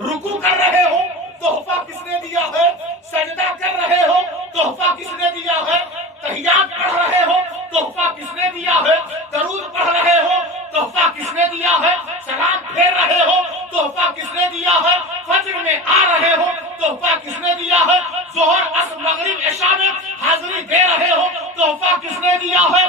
رکوع کر رہے ہو تحفہ کس نے دیا ہے؟ سجدہ کر رہے ہو تحفہ کس نے دیا ہے؟ تحیات پڑھ رہے ہو تحفہ کس نے دیا ہے؟ درود پڑھ رہے ہو تحفہ کس نے دیا ہے؟ سلام پھیر رہے ہو تحفہ کس نے دیا ہے؟ فجر میں آ رہے ہو تحفہ کس نے دیا ہے؟ ظہر عصر مغرب عشاء میں حاضری دے رہے ہو تحفہ کس نے دیا ہے؟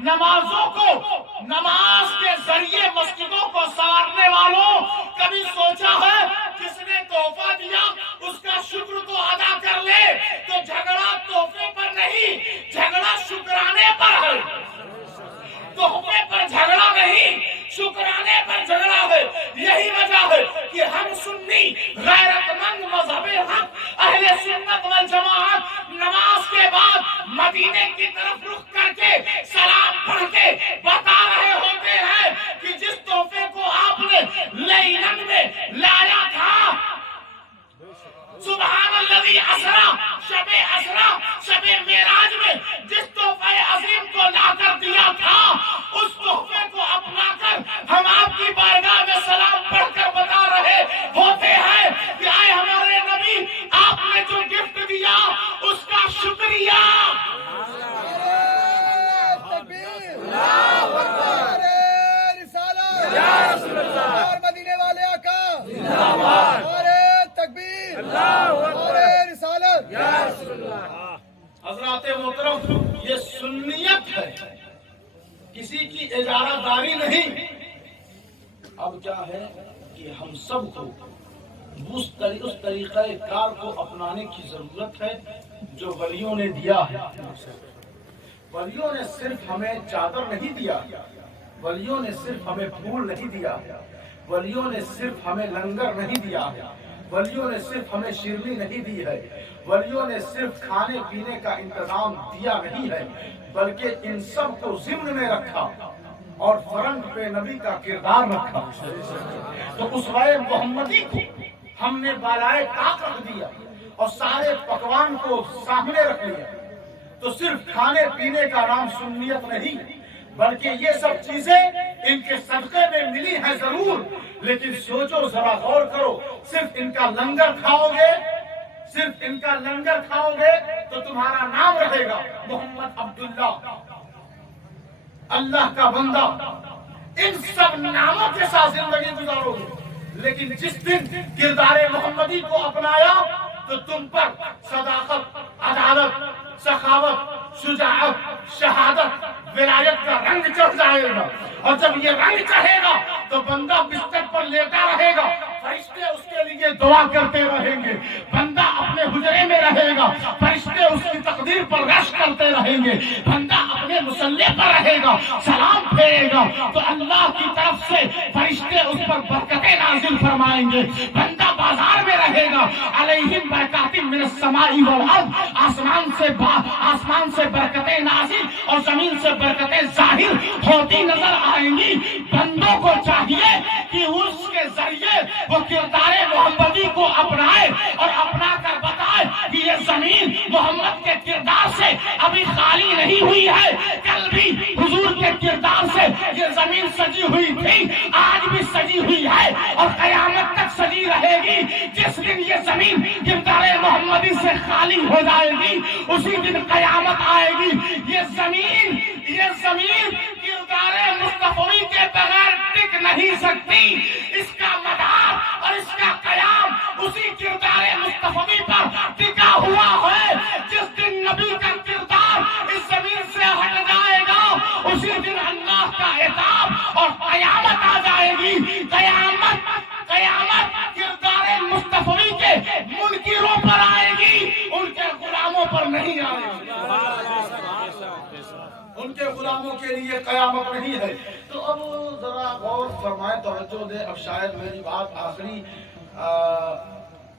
نمازوں کو، نماز کے ذریعے مسجدوں کو سنوارنے والوں کبھی سوچا ہے کس نے تحفہ دیا اس کا شکر تو ادا کر لے؟ تو جھگڑا تحفے پر نہیں، جھگڑا شکرانے پر ہے، تحفے پر جھگڑا نہیں، شکرانے پر جھگڑا ہے۔ یہی وجہ ہے کہ ہم سنی غیرت مند مذہب حق اہل سنت والجماعت نماز کے بعد مدینے کی طرف رخ کر کے سلام پڑھ کے بتا رہے ہوتے ہیں کہ جس تحفے کو آپ نے لیلن میں لایا تھا، سبحان الذی اسرا، شب معراج میں جس تحفے عظیم کو لا کر دیا تھا، اس تحفے کو اپنا کر ہم آپ کی بارگاہ میں سلام پڑھ کر بتا رہے ہوتے ہیں کہ اے ہمارے نبی، آپ نے جو گفٹ دیا اس کا شکریہ۔ تکبیر، اللہ اکبر، رسالت یا رسول اللہ، اور مدینے والے آقا زندہ باد، اور تکبیر، اللہ اکبر، رسالت یا رسول اللہ۔ حضرات محترم، یہ سنیت ہے، کسی کی اجارہ داری نہیں۔ اب کیا ہے کہ ہم سب کو اس طریقہ کار کو اپنانے کی ضرورت ہے جو ولیوں نے دیا ہے۔ ولیوں نے صرف ہمیں چادر نہیں دیا، ولیوں نے صرف ہمیں پھول نہیں دیا، ولیوں نے صرف ہمیں لنگر نہیں دیا، ولیوں نے صرف ہمیں شیرنی نہیں دی ہے، ولیوں نے صرف کھانے پینے کا انتظام دیا نہیں ہے، بلکہ ان سب کو ضمن میں رکھا اور فرنگ پہ نبی کا کردار رکھا۔ تو اسوہ محمدی کو ہم نے بالائے طاق رکھ دیا اور سارے پکوان کو سامنے رکھ لیا۔ تو صرف کھانے پینے کا نام سنیت نہیں، بلکہ یہ سب چیزیں ان کے صدقے میں ملی ہیں ضرور، لیکن سوچو ذرا غور کرو، صرف ان کا لنگر کھاؤ گے، صرف ان کا لنگر کھاؤ گے تو تمہارا نام رہے گا محمد عبداللہ، اللہ کا بندہ، ان سب ناموں کے ساتھ زندگی گزارو گے۔ لیکن جس دن کردار محمدی کو اپنایا تو تم پر صداقت، عدالت، سخاوت، شجاعت، شہادت، ولایت کا رنگ چڑھ جائے گا، اور جب یہ رنگ چڑھے گا تو بندہ بستر پر لیٹا رہے گا، فرشتے اس کے لیے دعا کرتے رہیں گے، بندہ اپنے حجرے میں رہے گا، فرشتے اس کی تقدیر پر رشک کرتے رہیں گے، بندہ اپنے مصلی پر رہے گا، سلام پھیرے گا تو اللہ کی طرف سے فرشتے اس پر برکتیں نازل فرمائیں گے، بندہ بازار میں رہے گا، علیہم برکات من السماء والارض، آسمان سے برکتیں نازل اور زمین سے برکتیں ظاہر ہوتی نظر آئیں گی۔ بندوں کو چاہیے کہ اس کے ذریعے وہ کردار محمدی کو اپنائے اور اپنا کر بتائے کہ یہ زمین محمد کے کردار سے ابھی خالی نہیں ہوئی ہے، کل بھی حضور کے کردار سے یہ زمین سجی ہوئی تھی، آج بھی سجی ہوئی ہے اور قیامت تک سجی رہے گی۔ جس دن یہ زمین کردار محمدی سے خالی ہو جائے گی اسی دن قیامت آئے گی۔ یہ زمین کردار مصطفی کے بغیر ٹک نہیں سکتی، اس کا مدار اور اس کا قیام اسی کردار مصطفی پر ٹکا ہوا ہے۔ جس دن نبی کا کردار اس زمین سے ہٹ جائے گا اسی دن اللہ کا عتاب اور قیامت آ جائے گی۔ قیامت کردار مصطفی کے منکروں پر آئے گی، ان کے کے غلاموں کے لیے قیامت نہیں ہے۔ تو اب ذرا غور فرمائیں، توجہ دیں، اب شاید میری بات آخری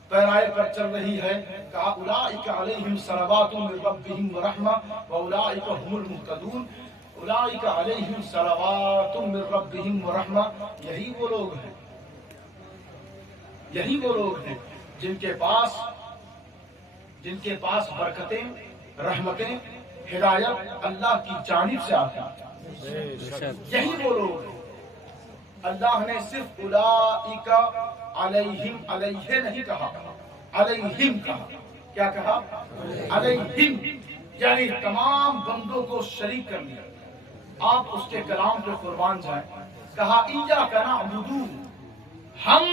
پیرائے پر چل رہی ہے۔ کہا اولئک علیہم صلوات من ربہم ورحمہ واولئک هم المہتدون۔ اولئک علیہم صلوات من ربہم ورحمہ، یہی وہ لوگ ہیں، یہی وہ لوگ ہیں جن کے پاس برکتیں، رحمتیں، ہدایت اللہ کی جانب سے آتی ہیں، یہی وہ لوگ ہیں۔ اللہ نے صرف اولئک علیہم، علیہ نہیں کہا، علیہم کہا۔ کیا کہا؟ علیہم، یعنی تمام بندوں کو شریک کر لیا۔ آپ اس کے کلام پہ قربان جائیں۔ کہا ایاک نعبد، ہم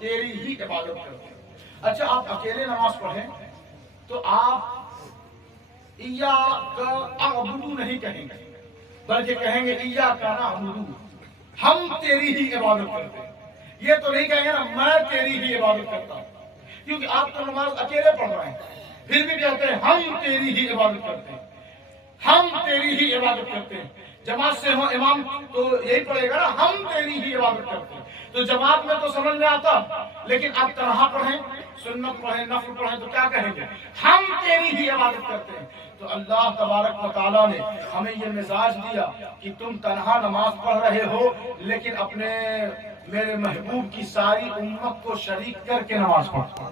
تیری ہی عبادت کرتے ہیں۔ اچھا، آپ اکیلے نماز پڑھیں تو آپ ایاک اعبد نہیں کہیں گے، بلکہ کہیں گے ایاک نعبد، ہم تیری ہی عبادت کرتے ہیں۔ یہ تو نہیں کہیں گے نا میں تیری ہی عبادت کرتا ہوں، کیونکہ آپ تو نماز اکیلے پڑھ رہے ہیں، پھر بھی کہتے ہیں ہم تیری ہی عبادت کرتے ہیں، ہم تیری ہی عبادت کرتے ہیں۔ جماعت سے ہو امام تو یہی پڑھے گا نا ہم تیری ہی عبادت کرتے ہیں۔ تو جماعت میں تو سمجھ میں آتا، لیکن آپ تنہا پڑھیں، سنت پڑھیں، نفل پڑھیں تو کیا کہیں گے؟ ہم تیری ہی عبادت کرتے ہیں۔ تو اللہ تبارک و تعالیٰ نے ہمیں یہ مزاج دیا کہ تم تنہا نماز پڑھ رہے ہو، لیکن اپنے میرے محبوب کی ساری امت کو شریک کر کے نماز پڑھو،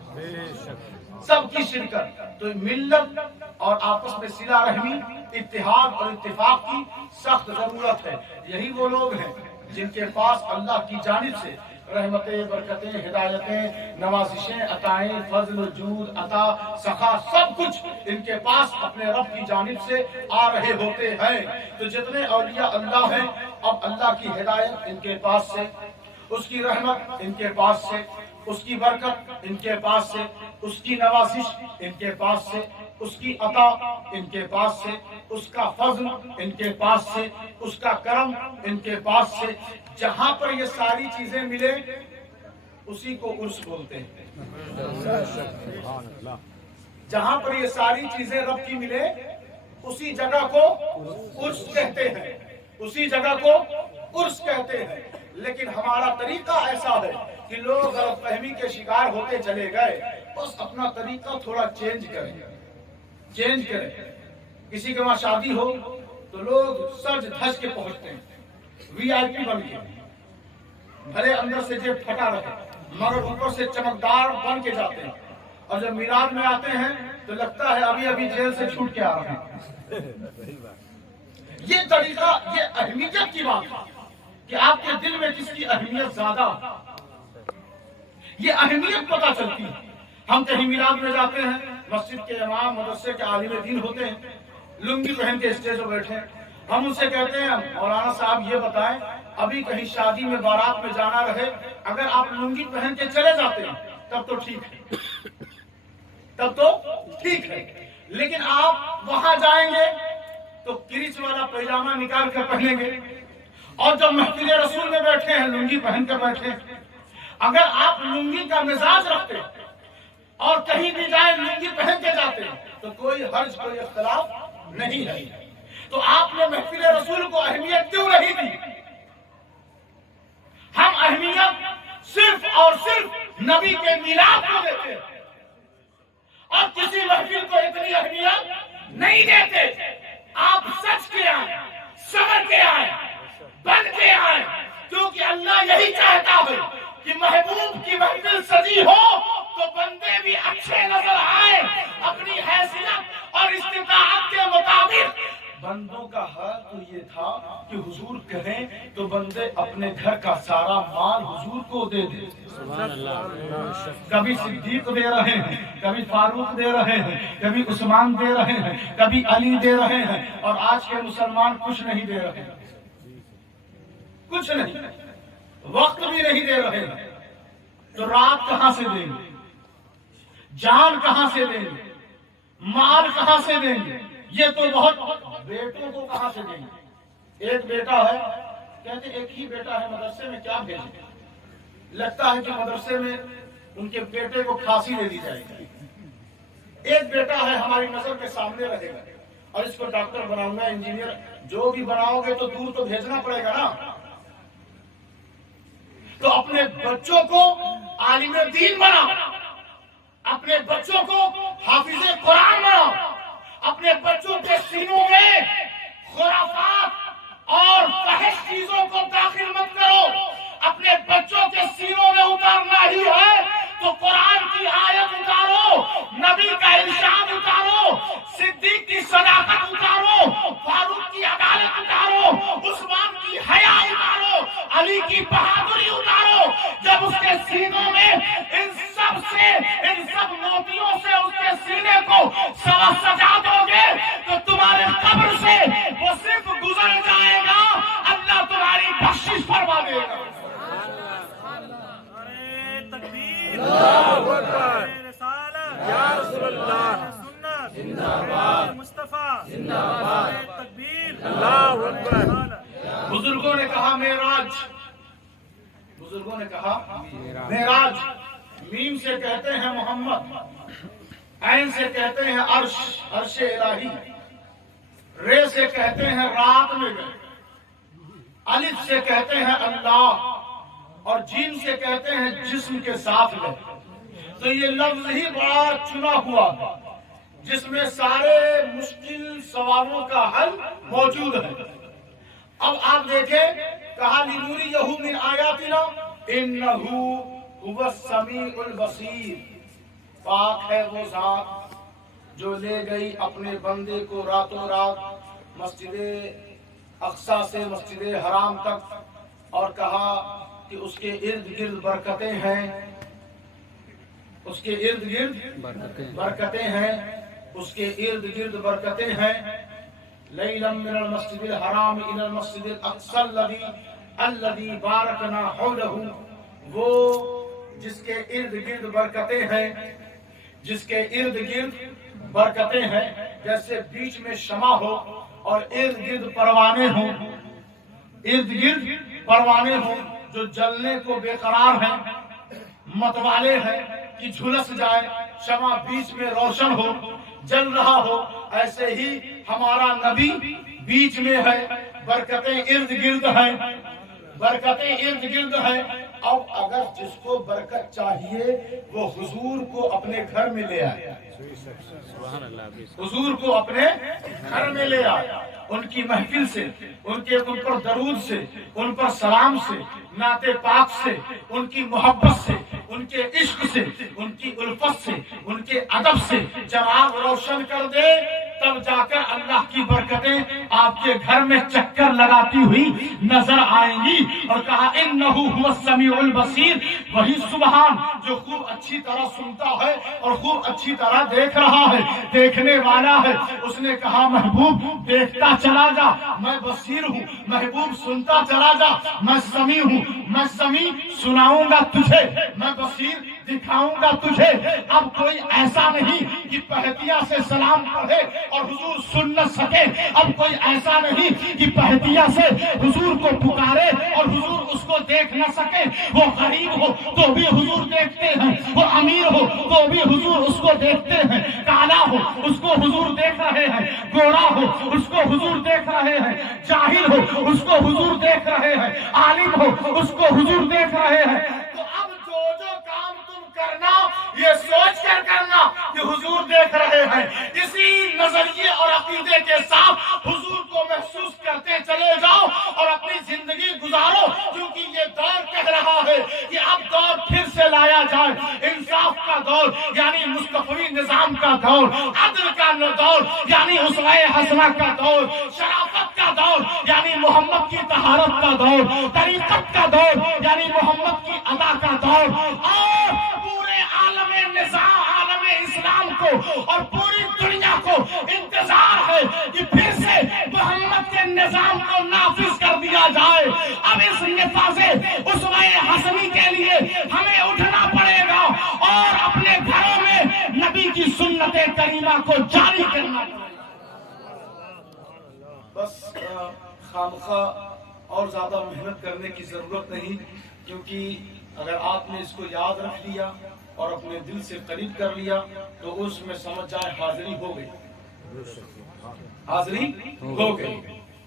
سب کی شرکت۔ تو ملت اور آپس میں صلہ رحمی، اتحاد اور اتفاق کی سخت ضرورت ہے۔ یہی وہ لوگ ہیں جن کے پاس اللہ کی جانب سے رحمتیں، برکتیں، ہدایتیں، نوازشیں، عطائیں، فضل، جود، عطا، سخا، سب کچھ ان کے پاس اپنے رب کی جانب سے آ رہے ہوتے ہیں۔ تو جتنے اولیاء اللہ ہیں، اب اللہ کی ہدایت ان کے پاس سے، اس کی رحمت ان کے پاس سے، اس کی برکت ان کے پاس سے، اس کی نوازش ان کے پاس سے، اس کی عطا ان کے پاس سے، اس کا فضل ان کے پاس سے، اس کا کرم ان کے پاس سے۔ جہاں پر یہ ساری چیزیں ملے اسی کو عرس بولتے ہیں۔ جہاں پر یہ ساری چیزیں رب کی ملے اسی جگہ کو عرس کہتے ہیں، اسی جگہ کو عرس کہتے ہیں۔ لیکن ہمارا طریقہ ایسا ہے کہ لوگ غلط فہمی کے شکار ہوتے چلے گئے، بس اپنا طریقہ تھوڑا چینج کریں۔ کسی کے وہاں شادی ہو تو لوگ سج دھج کے پہنچتے ہیں، وی آئی پی بن کے، بھلے اندر سے جیب پھٹا رہے مگر اوپر سے چمکدار بن کے جاتے ہیں، اور جب میلاد میں آتے ہیں تو لگتا ہے ابھی جیل سے چھوٹ کے آ رہے ہیں۔ یہ طریقہ، یہ اہمیت کی بات ہے کہ آپ کے دل میں کس کی اہمیت زیادہ، یہ اہمیت پتہ چلتی ہے۔ ہم کہیں میلاد میں جاتے ہیں، مسجد کے امام، مدرسے کے عالم دین ہوتے ہیں، لنگی پہن کے اسٹیج پر بیٹھے ہیں، ہم ان سے کہتے ہیں مولانا صاحب یہ بتائیں، ابھی کہیں شادی میں بارات میں جانا رہے، اگر آپ لنگی پہن کے چلے جاتے ہیں تب تو ٹھیک ہے، تب تو ٹھیک ہے، لیکن آپ وہاں جائیں گے تو کرچ والا پیجامہ نکال کر پہنیں گے، اور جب محفل رسول میں بیٹھے ہیں لنگی پہن کر بیٹھے ہیں۔ اگر آپ لنگی کا مزاج رکھتے اور کہیں بھی جائیں لنگی پہن کے جاتے تو کوئی حرج، کوئی اختلاف نہیں ہے۔ تو آپ نے محفل رسول کو اہمیت کیوں نہیں دی؟ ہم اہمیت صرف اور صرف نبی کے میلاد کو دیتے ہیں، اور کسی محفل کو اتنی اہمیت نہیں دیتے۔ آپ سچ کے آئیں، سمجھ کے آئیں، بن کے آئیں، کیونکہ اللہ یہی چاہتا ہے کہ محبوب کی محفل سجی ہو تو بندے بھی اچھے نظر آئے، اپنی حیثیت اور استطاعت کے مطابق۔ بندوں کا حال تو یہ تھا کہ حضور کہیں تو بندے اپنے گھر کا سارا مال حضور کو دے دیں۔ کبھی صدیق دے رہے ہیں، کبھی فاروق دے رہے ہیں، کبھی عثمان دے رہے ہیں، کبھی علی دے رہے ہیں، اور آج کے مسلمان کچھ نہیں دے رہے ہیں، کچھ نہیں، وقت بھی نہیں دے رہے ہیں۔ تو رات کہاں سے دیں گے؟ جان کہاں سے دیں گے؟ مال کہاں سے دیں گے؟ یہ تو بہت، بیٹوں کو کہاں سے دیں گے؟ ایک بیٹا ہے، کہتے ایک ہی بیٹا ہے، مدرسے میں کیا بھیجیں؟ لگتا ہے کہ مدرسے میں ان کے بیٹے کو پھانسی دے دی جائے گی۔ ایک بیٹا ہے ہماری نظر کے سامنے رہے گا، اور اس کو ڈاکٹر بناؤں گا، انجینئر، جو بھی بناؤ گے تو دور تو بھیجنا پڑے گا نا۔ تو اپنے بچوں کو عالم دین بناؤ، اپنے بچوں کو حافظ قرآن بناؤ، اپنے بچوں کے سینوں میں خرافات اور فحش چیزوں کو داخل مت کرو۔ اپنے بچوں کے سینوں میں اتارنا ہی ہے تو قرآن کی آیت اتارو، نبی کا ارشاد اتارو، صدیق کی صداقت اتارو، فاروق کی عدالت اتارو، عثمان کی حیا اتارو، علی کی بہادری اتارو۔ جب اس کے سینوں میں ان سب موتیوں سے اس کے سینے کو سجا دو گے تو تمہارے قبر سے وہ صرف گزر جائے گا، اللہ تمہاری بخشش فرما دے گا۔ تکبیر، اللہ اکبر، رسالت، یا رسول اللہ، سنت، زندہ باد، مصطفیٰ، زندہ باد، تکبیر، اللہ اکبر۔ بزرگوں نے کہا معراج، بزرگوں نے کہا معراج، میم سے کہتے ہیں محمد، عین سے کہتے ہیں عرش، عرش الہی، رے سے کہتے ہیں رات میں گئے، الف سے کہتے ہیں اللہ، اور جیم سے کہتے ہیں جسم کے ساتھ گئے۔ تو یہ لفظ ہی بڑا چنا ہوا ہے جس میں سارے مشکل سوالوں کا حل موجود ہے۔ اب آپ دیکھیں، کہا لِنُرِيَهُ مِنْ آیَاتِنَا إِنَّهُ هُوَ السَّمِيعُ الْبَصِيرُ۔ پاک ہے وہ ذات جو لے گئی اپنے بندے کو راتوں رات مسجد اقصی سے مسجد حرام تک، اور کہا کہ اس کے ارد گرد برکتیں ہیں، اس کے ارد گرد برکتیں ہیں، اس کے ارد گرد برکتیں ہیں۔ لیلا من المسجد الحرام الى المسجد الاقصی الذی بارکنا حولہ، وہ جس کے ارد گرد برکتیں ہیں، جس کے ارد گرد برکتیں ہیں، جیسے بیچ میں شمع ہو اور ارد گرد پروانے ہوں، ارد گرد پروانے ہوں جو جلنے کو بے قرار ہیں، متوالے ہیں کہ جھلس جائے، شمع بیچ میں روشن ہو، جل رہا ہو، ایسے ہی ہمارا نبی بیچ میں ہے، برکتیں ارد گرد ہیں، برکتیں ارد گرد ہیں۔ اب اگر جس کو برکت چاہیے وہ حضور کو اپنے گھر میں لے آئے، حضور کو اپنے گھر میں لے آئے، ان کی محفل سے، ان پر درود سے، ان پر سلام سے، نعت پاک سے، ان کی محبت سے، ان کے عشق سے، ان کی الفت سے، ان کے ادب سے چراغ روشن کر دے، تب جا کر اللہ کی برکتیں آپ کے گھر میں چکر لگاتی ہوئی نظر آئیں گی۔ اور کہا انہ هو السمیع البصیر، وہی سبحان جو خوب اچھی طرح سنتا ہے اور خوب اچھی طرح دیکھ رہا ہے، دیکھنے والا ہے۔ اس نے کہا محبوب دیکھتا چلا جا، میں بصیر ہوں، محبوب سنتا چلا جا، میں سمیع ہوں، میں سمیع سناؤں گا تجھے، میں بصیر دکھاؤں گا تجھے۔ اب کوئی ایسا نہیں کہ پہتیا سے سلام پڑھے اور حضور سن نہ سکے، اب کوئی ایسا نہیں کہ پہتیا سے حضور کو پکارے اور حضور اس کو دیکھ نہ سکے۔ وہ غریب ہو تو بھی حضور دیکھتے ہیں، وہ امیر ہو تو بھی حضور اس کو دیکھتے ہیں، کالا ہو اس کو حضور دیکھ رہے ہیں، گورا ہو اس کو حضور دیکھ رہے ہیں، جاہل ہو اس کو حضور دیکھ رہے ہیں، عالم ہو اس کو حضور دیکھ رہے ہیں۔ تو اب جو کام تم کرنا یہ سوچ کر کرنا کہ حضور دیکھ رہے ہیں، اسی نظریے اور عقیدے کے ساتھ حضور کو محسوس کرتے چلے جاؤ اور اپنی زندگی گزارو، کیونکہ یہ دور کہہ رہا ہے کہ اب دور پھر سے لایا جائے، انصاف کا دور یعنی مصطفی نظام کا دور، عدل کا دور یعنی اسوہ حسنہ کا دور، شرافت کا دور یعنی محمد کی طہارت کا دور، طریقت کا دور یعنی محمد کی ادا کا دور، اور پورے عالم نظام، عالم اسلام کو اور پوری دنیا کو انتظار ہے کہ پھر سے محمد کے نظام کو نافذ کر دیا جائے۔ اب اس نفاذ اسوہ حسنی کے لیے ہمیں اٹھنا پڑے گا اور اپنے گھروں میں نبی کی سنت کریمہ کو جاری کرنا پڑے گا۔ بس خامخواہ اور زیادہ محنت کرنے کی ضرورت نہیں، کیونکہ اگر آپ نے اس کو یاد رکھ لیا اور اپنے دل سے قریب کر لیا تو اس میں سمجھ جائے حاضری ہو گئی۔ حاضری ہو گئی۔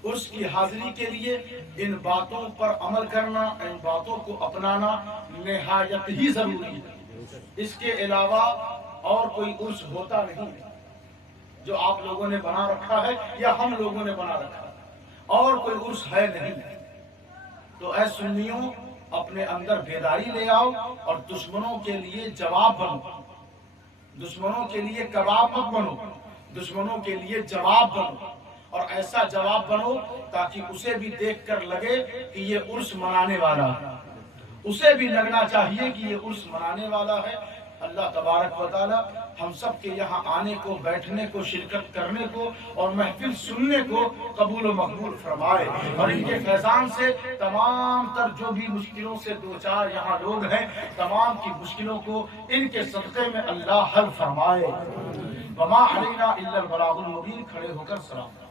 عرس کی حاضری کے لیے ان باتوں پر عمل کرنا، ان باتوں کو اپنانا نہایت ہی ضروری ہے۔ اس کے علاوہ اور کوئی عرس ہوتا نہیں جو آپ لوگوں نے بنا رکھا ہے یا ہم لوگوں نے بنا رکھا ہے، اور کوئی عرس ہے نہیں۔ تو اے سنیوں، اپنے اندر بیداری لے آؤ اور دشمنوں کے لیے جواب بنو، دشمنوں کے لیے کباب مت بنو، دشمنوں کے لیے جواب بنو، اور ایسا جواب بنو تاکہ اسے بھی دیکھ کر لگے کہ یہ عرس منانے والا ہے، اسے بھی لگنا چاہیے کہ یہ عرس منانے والا ہے۔ اللہ تبارک و تعالی ہم سب کے یہاں آنے کو، بیٹھنے کو، شرکت کرنے کو اور محفل سننے کو قبول و مقبول فرمائے، اور ان کے فیضان سے تمام تر جو بھی مشکلوں سے دوچار یہاں لوگ ہیں، تمام کی مشکلوں کو ان کے صدقے میں اللہ حل فرمائے۔ وما علینا الا البلاغ المبین۔ کھڑے ہو کر سلام۔